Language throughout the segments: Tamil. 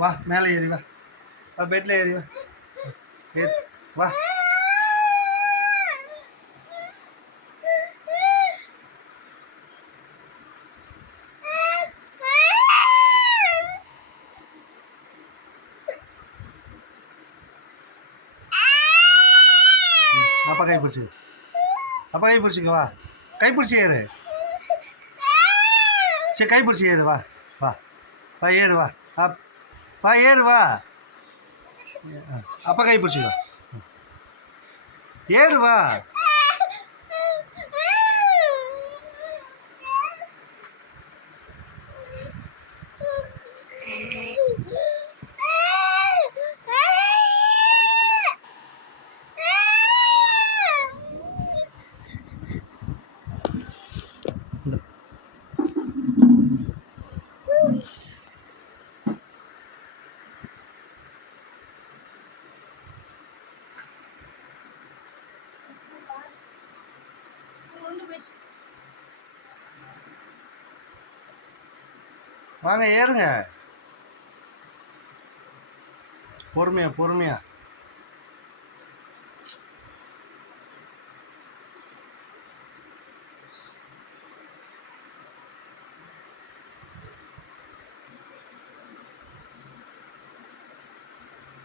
வா மேலே ஏறி வா. வா பெட்டில் ஏறி வா. ஏறி வா. அப்பா கை பிடிச்சி, அப்பா கை பிடிச்சிக்க. வா கை பிடிச்சி ஏறு. சரி கை பிடிச்சி ஏறு. வா வா வா ஏறு. வா வா ஏறு. வா அப்பா கை பிடிச்சிக்கோ. ஏறு. வா வாங்க ஏறுங்க. பொறுமையா பொறுமையா.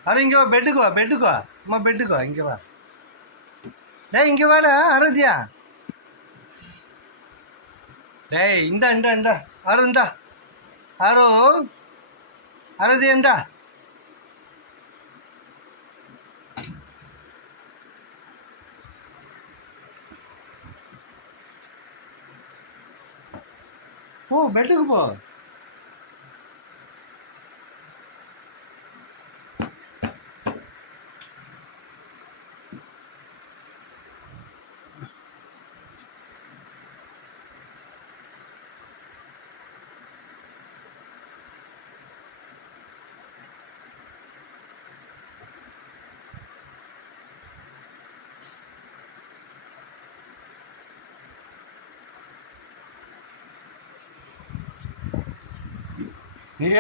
அरे இங்கே வா. பெட்டுக்கு வா, பெட்டுக்கு வா. அம்மா பெட்டுக்கு வா. இங்கே வா. டேய் இங்கே வாடா ஆராத்யா. டேய் இந்தா இந்தா இந்தா ஆரோ. இந்தா ஆரோ. ஆராத்யா இந்தா. போ பெட்டுக்கு போ.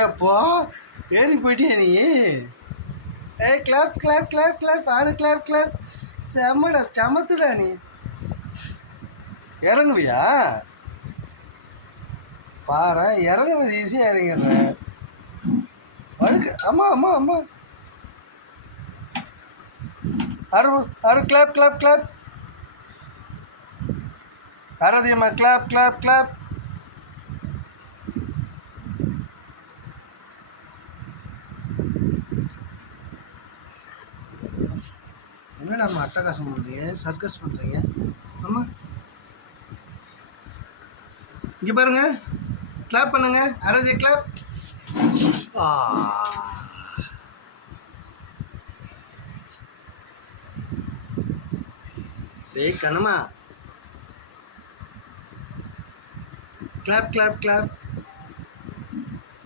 ஏப்போ ஏறி போயிட்டியா நீ? ஏய் கிளாப் கிளாப் கிளாப் கிளாப். ஆடு கிளாப் கிளாப். செம்மடா சமத்துடா நீ. இறங்குவியா? பாரு இறங்குறது ஈஸியாக இறங்கிடுற. அதுக்கு அம்மா அம்மா அம்மா. அரு அரு கிளாப் கிளாப் கிளாப். ஆராதியம்மா கிளாப் கிளாப் கிளாப். என்ன நம்ம அட்டகாசம் பண்ணுறீங்க, சர்க்கஸ் பண்ணுறீங்க? ஆமாம் இங்கே பாருங்க. கிளாப் பண்ணுங்க. ஆராதியா கிளாப். டேய் கண்ணம்மா கிளாப் கிளாப் கிளாப்.